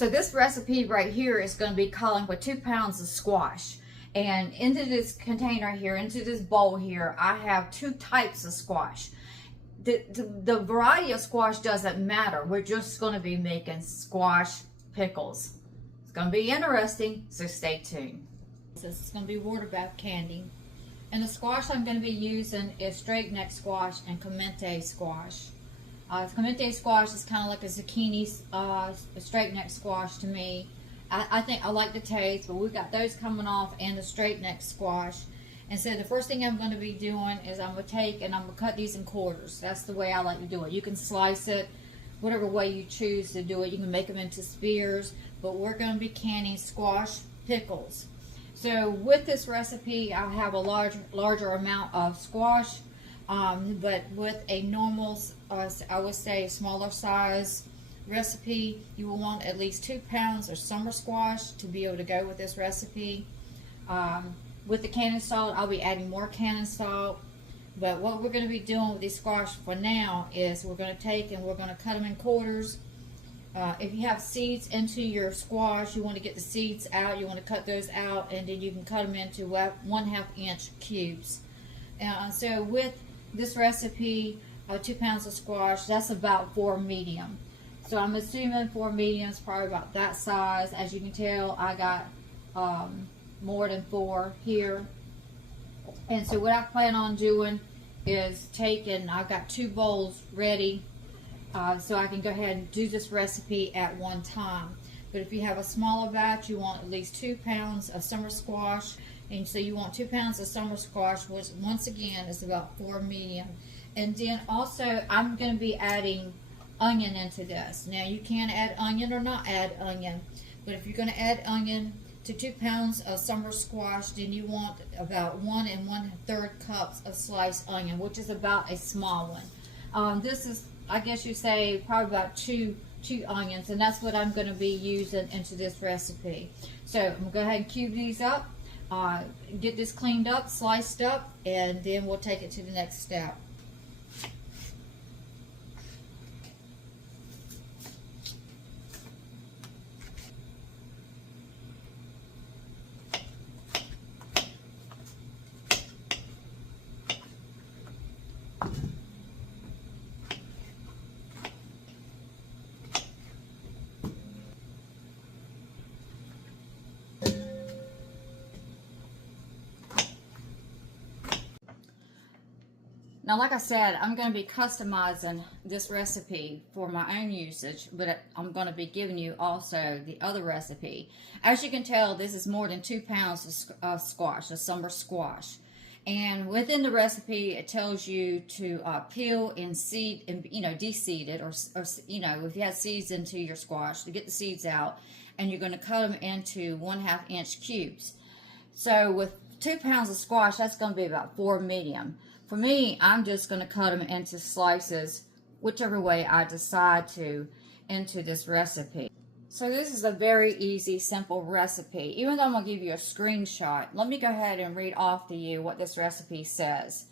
So this recipe right here is going to be calling for 2 pounds of squash. And into this container here, into this bowl here, I have 2 types of squash. The variety of squash doesn't matter. We're just going to be making squash pickles. It's going to be interesting, so stay tuned. This is going to be water bath candy. And the squash I'm going to be using is straight neck squash and Clemente squash. Clemente squash is kind of like a zucchini straight neck squash to me. I think I like the taste, but we've got those coming off and the straight neck squash. And so the first thing I'm going to be doing is I'm going to take and I'm going to cut these in quarters. That's the way I like to do it. You can slice it whatever way you choose to do it. You can make them into spears, but we're going to be canning squash pickles. So with this recipe, I'll have a larger amount of squash, but with a normal, I would say smaller size recipe, you will want at least 2 pounds of summer squash to be able to go with this recipe. With the canning salt, I'll be adding more canning salt. But what we're going to be doing with these squash for now is we're going to take and we're going to cut them in quarters. If you have seeds into your squash, you want to get the seeds out. You want to cut those out, and then you can cut them into 1/2 inch cubes. So with this recipe, 2 pounds of squash, that's about 4 medium. So I'm assuming 4 medium is probably about that size. As you can tell, I got more than 4 here. And so what I plan on doing is taking, I've got 2 bowls ready so I can go ahead and do this recipe at one time. But if you have a smaller batch, you want at least 2 pounds of summer squash. And so you want 2 pounds of summer squash, which once again is about 4 medium. And then also I'm going to be adding onion into this. Now you can add onion or not add onion, but if you're going to add onion to 2 pounds of summer squash, then you want about 1 1/3 cups of sliced onion, which is about a small one. This is, I guess you say, probably about two onions, and that's what I'm going to be using into this recipe. So I'm going to go ahead and cube these up, get this cleaned up, sliced up, and then we'll take it to the next step. Now, like I said, I'm going to be customizing this recipe for my own usage, but I'm going to be giving you also the other recipe. As you can tell, this is more than 2 pounds of squash, of summer squash. And within the recipe, it tells you to peel and seed and, de-seed it, or if you have seeds into your squash, to get the seeds out, and you're going to cut them into 1/2 inch cubes. So with 2 pounds of squash, that's going to be about 4 medium. For me, I'm just going to cut them into slices, whichever way I decide to, into this recipe. So this is a very easy, simple recipe. Even though I'm going to give you a screenshot, let me go ahead and read off to you what this recipe says.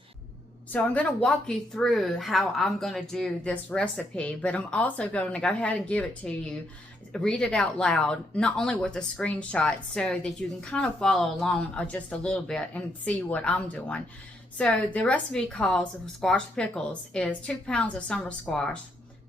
So I'm going to walk you through how I'm going to do this recipe, but I'm also going to go ahead and give it to you, read it out loud, not only with the screenshot, so that you can kind of follow along just a little bit and see what I'm doing. So the recipe calls for squash pickles is 2 pounds of summer squash,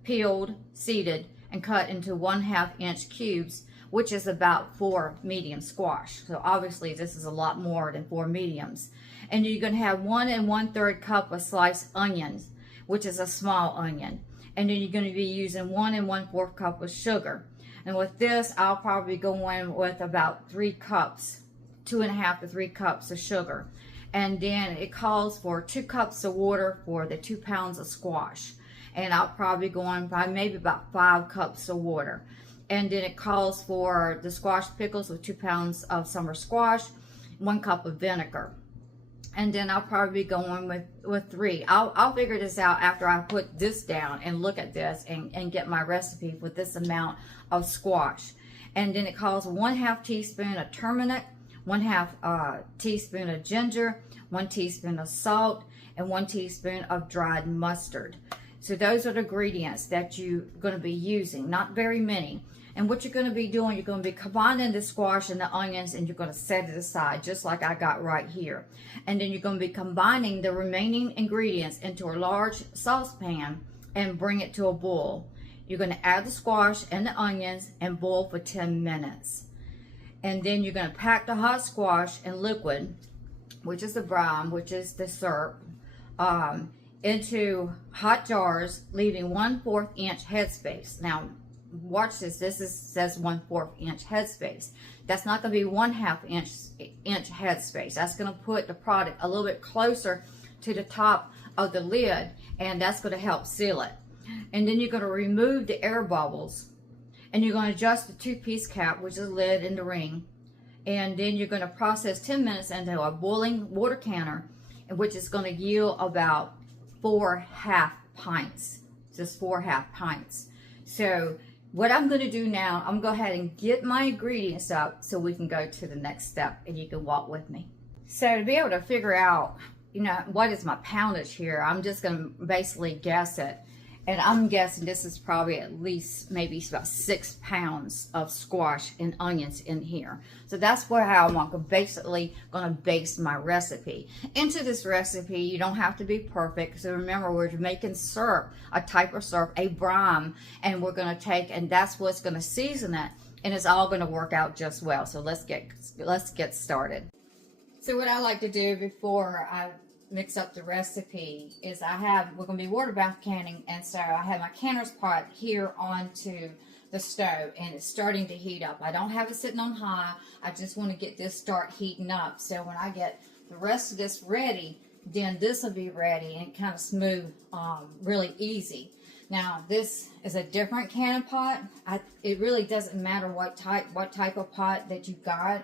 peeled, seeded, and cut into 1/2 inch cubes, which is about 4 medium squash. So obviously this is a lot more than 4 mediums. And you're going to have 1 1/3 cup of sliced onions, which is a small onion. And then you're going to be using 1 1/4 cup of sugar. And with this, I'll probably go in with about 3 cups, 2.5 to 3 cups of sugar. And then it calls for 2 cups of water for the 2 pounds of squash. And I'll probably go in by maybe about 5 cups of water. And then it calls for the squash pickles with 2 pounds of summer squash, 1 cup of vinegar. And then I'll probably be going with 3. I'll figure this out after I put this down and look at this and get my recipe with this amount of squash. And then it calls 1/2 teaspoon of turmeric, 1/2 teaspoon of ginger, 1 teaspoon of salt, and 1 teaspoon of dried mustard. So those are the ingredients that you're going to be using, not very many. And what you're going to be doing, you're going to be combining the squash and the onions, and you're going to set it aside just like I got right here. And then you're going to be combining the remaining ingredients into a large saucepan and bring it to a boil. You're going to add the squash and the onions and boil for 10 minutes. And then you're going to pack the hot squash and liquid, which is the brine, which is the syrup, into hot jars, leaving 1/4 inch headspace. Now, watch this. Says 1/4 inch headspace. That's not going to be 1/2 inch headspace. That's going to put the product a little bit closer to the top of the lid, and that's going to help seal it. And then you're going to remove the air bubbles, and you're going to adjust the 2-piece cap, which is the lid in the ring. And then you're going to process 10 minutes into a boiling water canner, which is going to yield about 4 half pints. Just 4 half pints. So what I'm going to do now, I'm going to go ahead and get my ingredients up so we can go to the next step, and you can walk with me. So to be able to figure out, you know, what is my poundage here, I'm just going to basically guess it. And I'm guessing this is probably at least maybe about 6 pounds of squash and onions in here. So that's how I'm basically going to base my recipe. Into this recipe, you don't have to be perfect. So remember, we're making syrup, a type of syrup, a brine, and we're going to take, and that's what's going to season it. And it's all going to work out just well. So let's get started. So what I like to do before I mix up the recipe is we're going to be water bath canning, and so I have my canner's pot here onto the stove, and it's starting to heat up. I don't have it sitting on high. I just want to get this start heating up, so when I get the rest of this ready, then this will be ready and kind of smooth, really easy. Now this is a different canning pot. It really doesn't matter what type of pot that you got.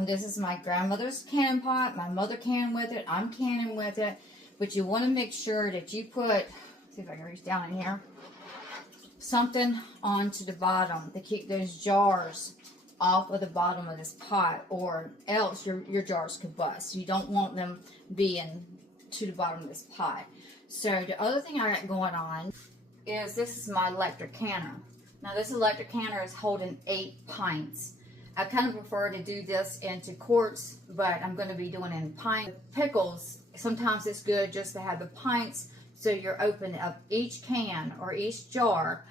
This is my grandmother's canning pot. My mother canned with it. I'm canning with it. But you want to make sure that you put, see if I can reach down in here, something onto the bottom to keep those jars off of the bottom of this pot, or else your jars could bust. You don't want them being to the bottom of this pot. So the other thing I got going on is this is my electric canner. Now this electric canner is holding 8 pints. I kind of prefer to do this into quarts, but I'm going to be doing it in pints. Pickles, sometimes it's good just to have the pints, so you're opening up each can or each jar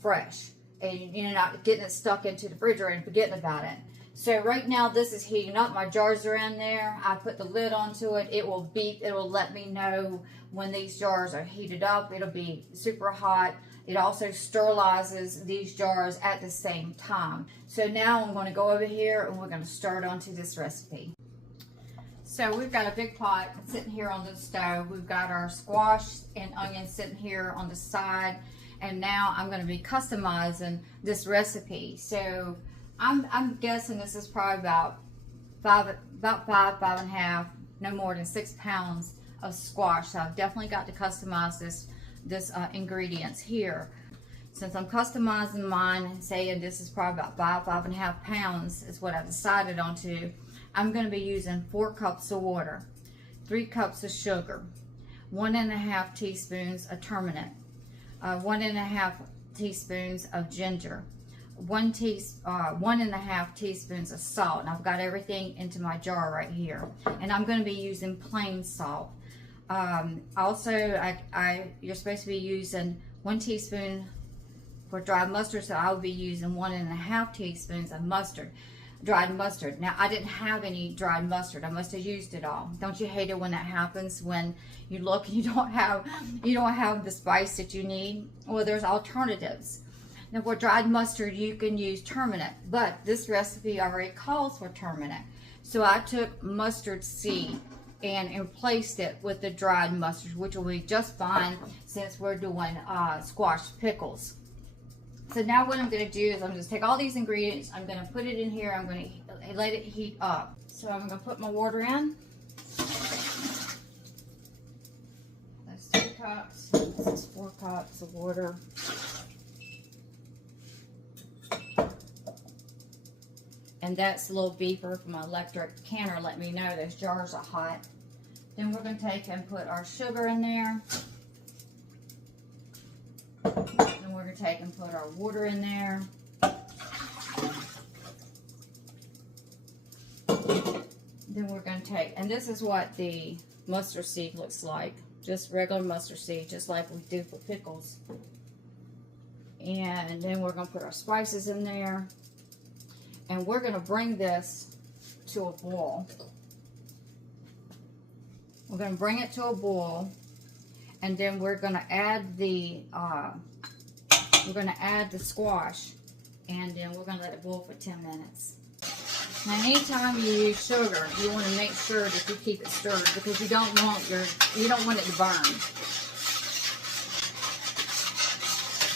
fresh, and you're not getting it stuck into the refrigerator and forgetting about it. So right now this is heating up. My jars are in there. I put the lid onto it. It will beep. It will let me know when these jars are heated up. It'll be super hot. It also sterilizes these jars at the same time. So now I'm going to go over here and we're going to start onto this recipe. So we've got a big pot sitting here on the stove. We've got our squash and onions sitting here on the side. And now I'm going to be customizing this recipe. So I'm guessing this is probably about 5.5, no more than 6 pounds of squash. So I've definitely got to customize this ingredients here. Since I'm customizing mine and saying this is probably about 5.5 pounds is what I decided on to, I'm going to be using 4 cups of water, 3 cups of sugar, 1.5 teaspoons of turmeric, 1.5 teaspoons of ginger, 1.5 teaspoons of salt. And I've got everything into my jar right here, and I'm going to be using plain salt. Also, you're supposed to be using 1 teaspoon for dried mustard, so I'll be using 1.5 teaspoons of dried mustard. Now, I didn't have any dried mustard. I must have used it all. Don't you hate it when that happens, when you look and you don't have the spice that you need? Well, there's alternatives. Now, for dried mustard, you can use turmeric, but this recipe already calls for turmeric. So I took mustard seed and replaced it with the dried mustard, which will be just fine since we're doing squash pickles. So now what I'm going to do is I'm going to take all these ingredients, I'm going to put it in here, I'm going to let it heat up. So I'm going to put my water in. That's 3 cups. This is 4 cups of water. And that's a little beeper from my electric canner. Let me know those jars are hot. Then we're going to take and put our sugar in there. Then we're going to take and put our water in there. Then we're going to take, and this is what the mustard seed looks like. Just regular mustard seed, just like we do for pickles. And then we're going to put our spices in there. And we're going to bring this to a boil. We're going to bring it to a boil. And then we're going to add the squash. And then we're going to let it boil for 10 minutes. Now, anytime you use sugar, you want to make sure that you keep it stirred because you don't want it to burn.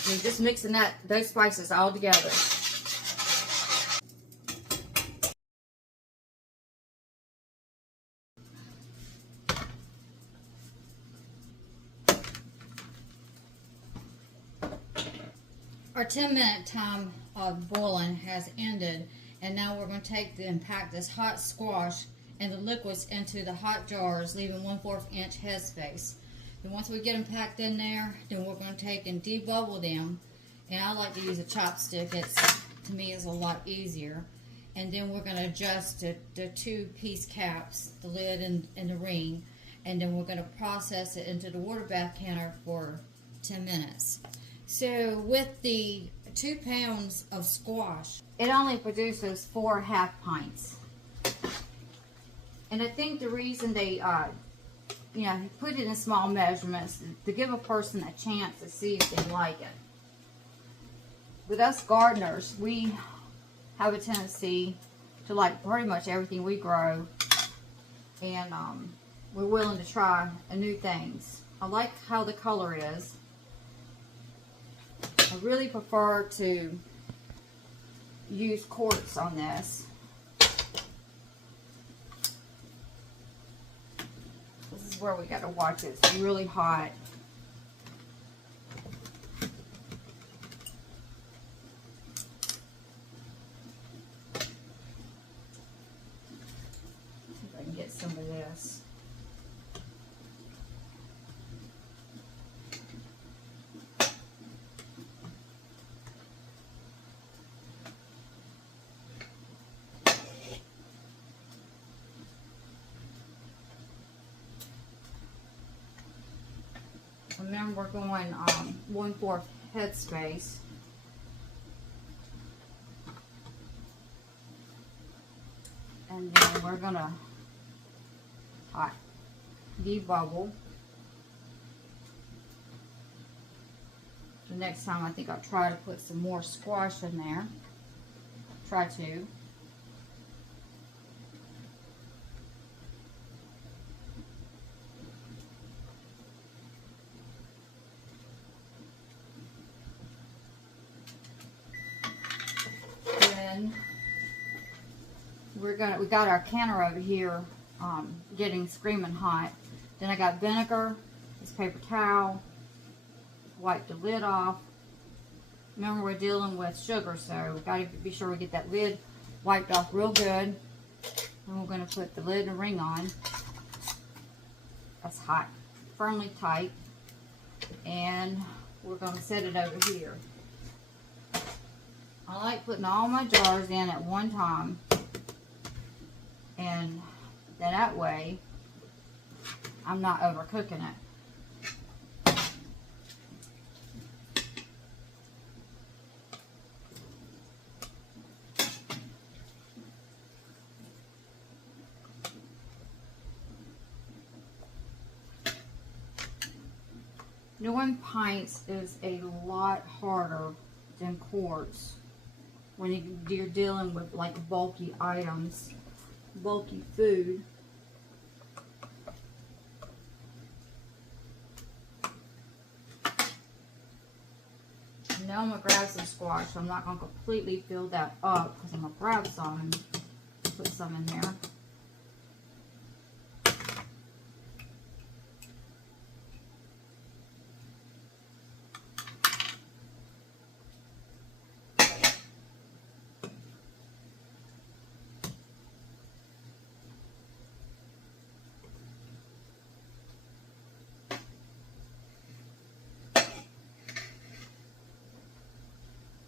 You're just mixing those spices all together. Our 10-minute time of boiling has ended. And now we're going to take and pack this hot squash and the liquids into the hot jars, leaving 1/4 inch headspace. Then once we get them packed in there, then we're going to take and debubble them. And I like to use a chopstick. To me, is a lot easier. And then we're going to adjust the 2-piece caps, the lid and the ring. And then we're going to process it into the water bath canner for 10 minutes. So with the 2 pounds of squash, it only produces 4 half pints. And I think the reason they, put it in small measurements to give a person a chance to see if they like it. With us gardeners, we have a tendency to like pretty much everything we grow, and we're willing to try new things. I like how the color is. I really prefer to use quartz on this. This is where we got to watch it. It's really hot. See if I can get some of this. Remember, we're going 1/4 headspace. And then we're going to debubble. The next time I think I'll try to put some more squash in there. Try to. We got our canner over here getting screaming hot. Then I got vinegar, this paper towel, wipe the lid off. Remember, we're dealing with sugar, so we got to be sure we get that lid wiped off real good. Then we're going to put the lid and ring on. That's hot, firmly tight. And we're going to set it over here. I like putting all my jars in at one time. And then that way, I'm not overcooking it. Doing pints is a lot harder than quarts when you're dealing with like bulky items. Bulky food. Now I'm going to grab some squash. I'm not going to completely fill that up because I'm going to grab some and put some in there.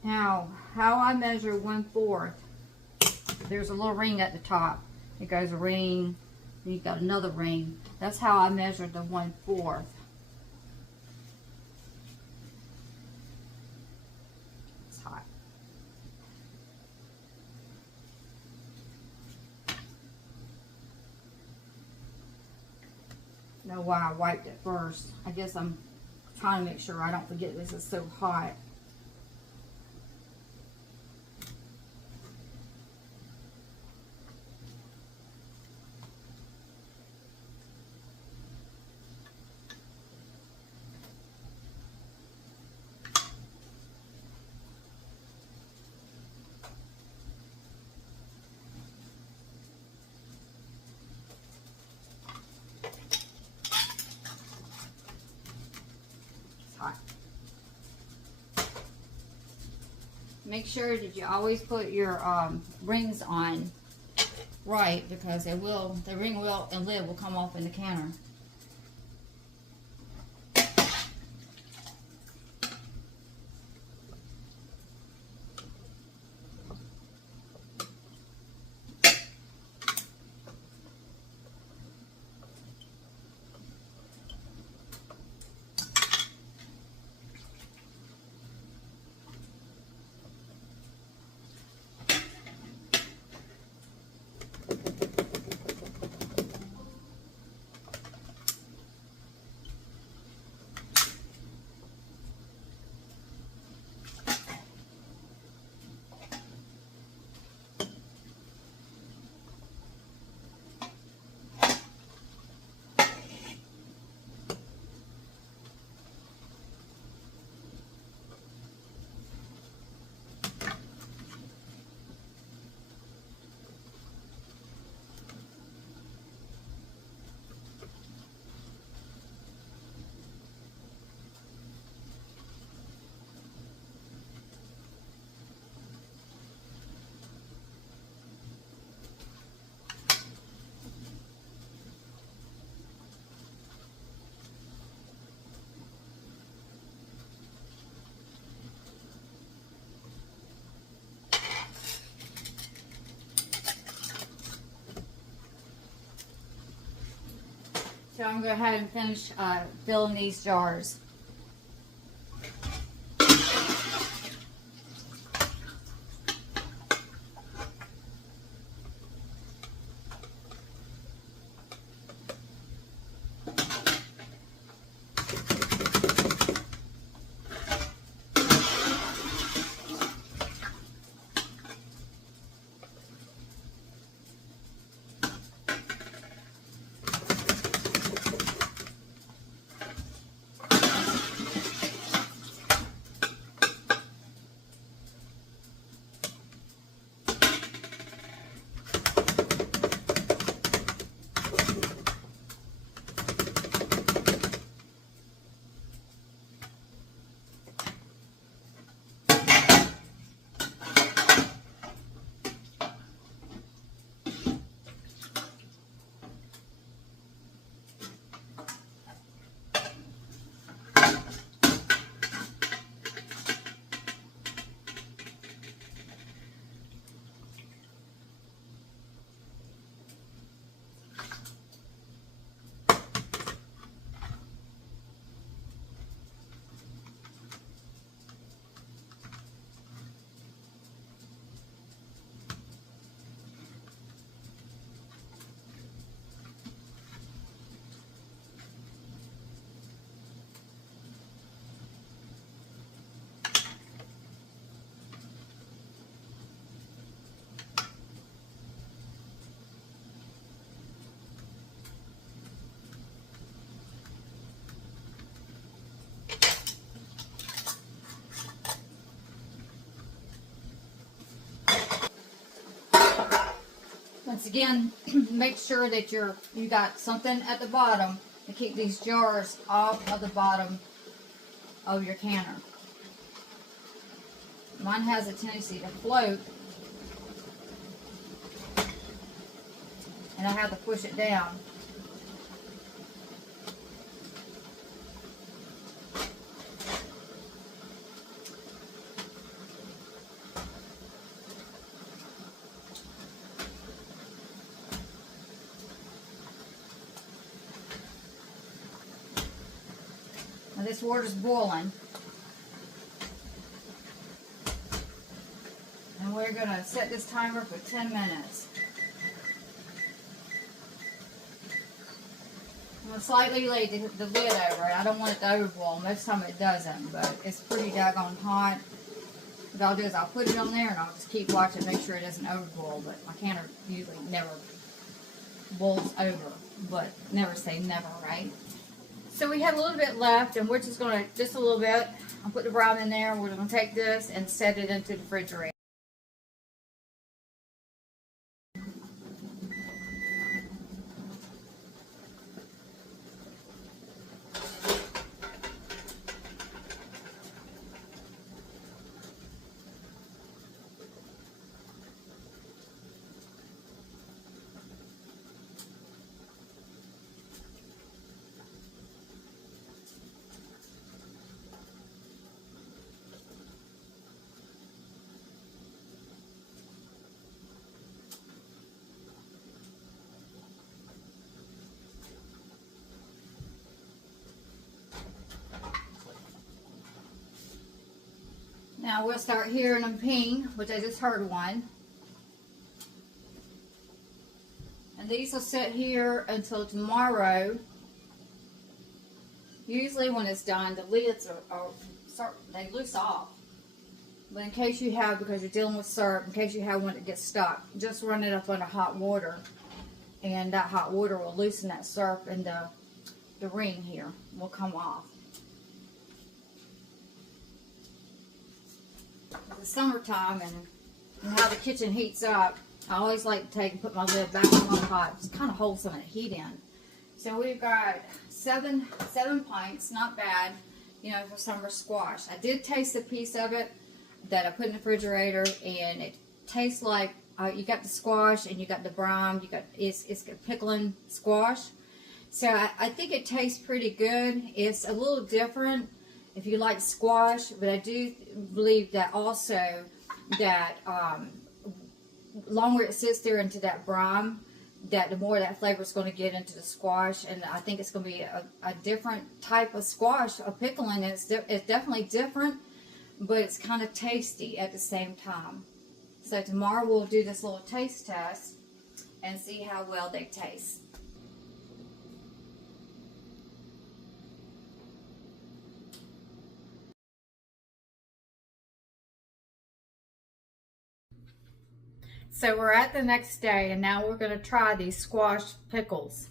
Now, how I measure 1/4, there's a little ring at the top. It goes a ring, then you got another ring. That's how I measured the 1/4. It's hot. Know why I wiped it first. I guess I'm trying to make sure I don't forget this is so hot. Make sure that you always put your rings on right, because the ring will and lid will come off in the counter. So I'm going to go ahead and finish filling these jars. Once again, make sure that you got something at the bottom to keep these jars off of the bottom of your canner. Mine has a tendency to float, and I have to push it down. this water's boiling. And we're going to set this timer for 10 minutes. I'm going to slightly lay the lid over it. I don't want it to overboil. Most of the time it doesn't, but it's pretty daggone hot. What I'll do is I'll put it on there and I'll just keep watching, make sure it doesn't overboil. But my canner usually never boils over, but never say never, right? So we have a little bit left, and we're just going to, just a little bit, I'll put the brine in there. We're going to take this and set it into the refrigerator. Now we'll start hearing them ping, which I just heard one. And these will sit here until tomorrow. Usually when it's done, the lids they loose off. But in case you have, because you're dealing with syrup, in case you have one that gets stuck, just run it up under hot water. And that hot water will loosen that syrup, and the ring here will come off. It's summertime, and how the kitchen heats up, I always like to take and put my lid back on the pot, just kind of hold some of the heat in. So we've got seven pints, not bad, you know, for summer squash. I did taste a piece of it that I put in the refrigerator, and it tastes like you got the squash and you got the brine, it's pickling squash. So I think it tastes pretty good. It's a little different if you like squash, but I do believe that also that longer it sits there into that brine, that the more that flavor is going to get into the squash, and I think it's going to be a different type of squash, a pickling. It's definitely different, but it's kind of tasty at the same time. So tomorrow we'll do this little taste test and see how well they taste. So we're at the next day, and now we're going to try these squash pickles.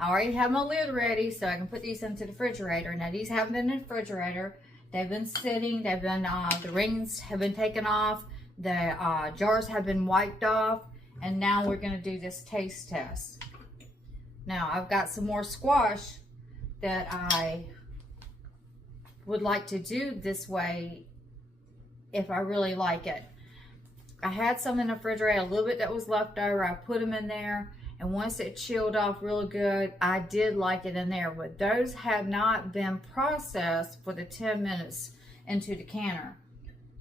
I already have my lid ready, so I can put these into the refrigerator. Now these haven't been in the refrigerator. They've been sitting. They've been the rings have been taken off. The jars have been wiped off, and now we're going to do this taste test. Now I've got some more squash that I would like to do this way if I really like it. I had some in the refrigerator, a little bit that was left over. I put them in there, and once it chilled off real good, I did like it in there. But those have not been processed for the 10 minutes into the canner.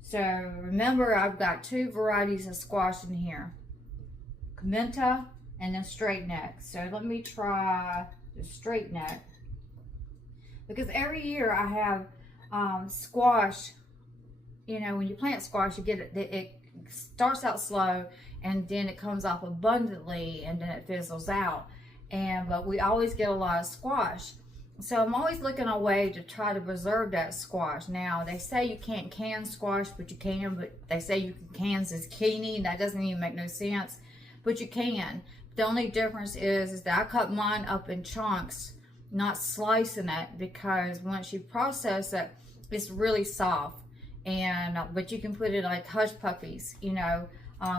So remember, I've got two varieties of squash in here, Pimenta and then straight neck. So let me try the straight neck, because every year I have squash. You know, when you plant squash, you get it starts out slow, and then it comes off abundantly, and then it fizzles out. But we always get a lot of squash. So I'm always looking a way to try to preserve that squash. Now, they say you can't can squash, but you can. But they say you can can zucchini, and that doesn't even make no sense. But you can. The only difference is that I cut mine up in chunks, not slicing it, because once you process it, it's really soft. But you can put it like hush puppies, you know,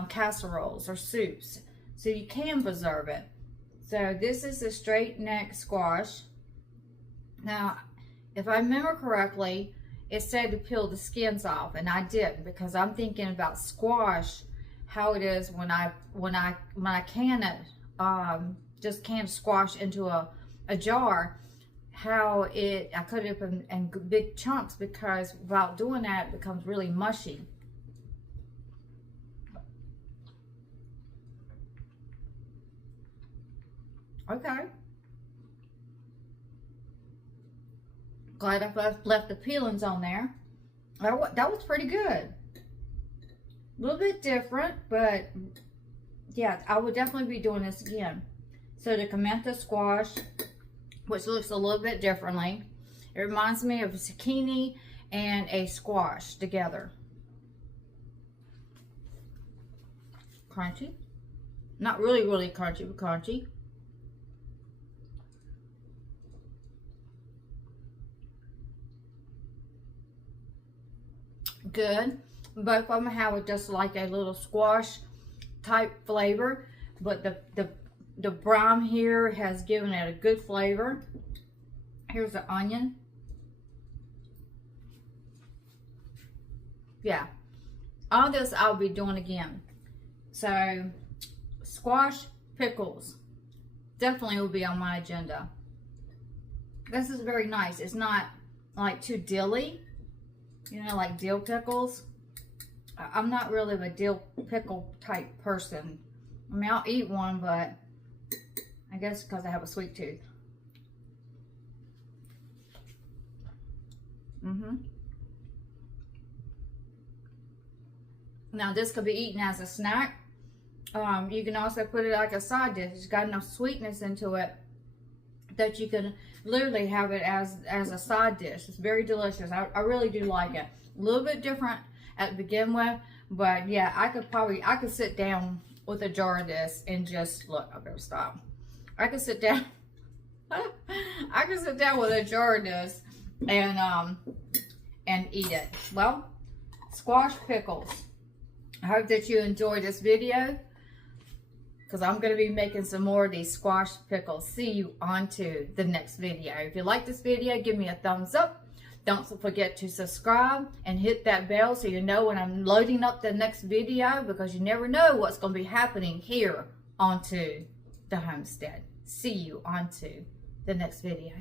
casseroles or soups, so you can preserve it. So this is a straight neck squash. Now, if I remember correctly, it said to peel the skins off, and I didn't, because I'm thinking about squash, how it is when I can it, just can squash into a jar. How I cut it up in big chunks, because without doing that, it becomes really mushy. Okay. Glad I left the peelings on there. That was pretty good. A little bit different, but yeah, I would definitely be doing this again. So the pimento squash, which looks a little bit differently. It reminds me of a zucchini and a squash together. Crunchy. Not really, really crunchy, but crunchy. Good. Both of them have just like a little squash type flavor, but the brine here has given it a good flavor. Here's the onion. Yeah, all this I'll be doing again. So squash pickles definitely will be on my agenda. This is very nice. It's not like too dilly, you know, like dill pickles. I'm not really a dill pickle type person. I mean, I'll eat one, but I guess because I have a sweet tooth. Now this could be eaten as a snack. You can also put it like a side dish. It's got enough sweetness into it that you can literally have it as a side dish. It's very delicious. I really do like it. A little bit different at begin with, but yeah, I could sit down with a jar of this and just look. I better stop. I could sit down. I could sit down with a jar of this and eat it. Well, squash pickles. I hope that you enjoyed this video, because I'm going to be making some more of these squash pickles. See you on to the next video. If you like this video, give me a thumbs up. Don't forget to subscribe and hit that bell so you know when I'm loading up the next video, because you never know what's going to be happening here onto the homestead. See you onto the next video.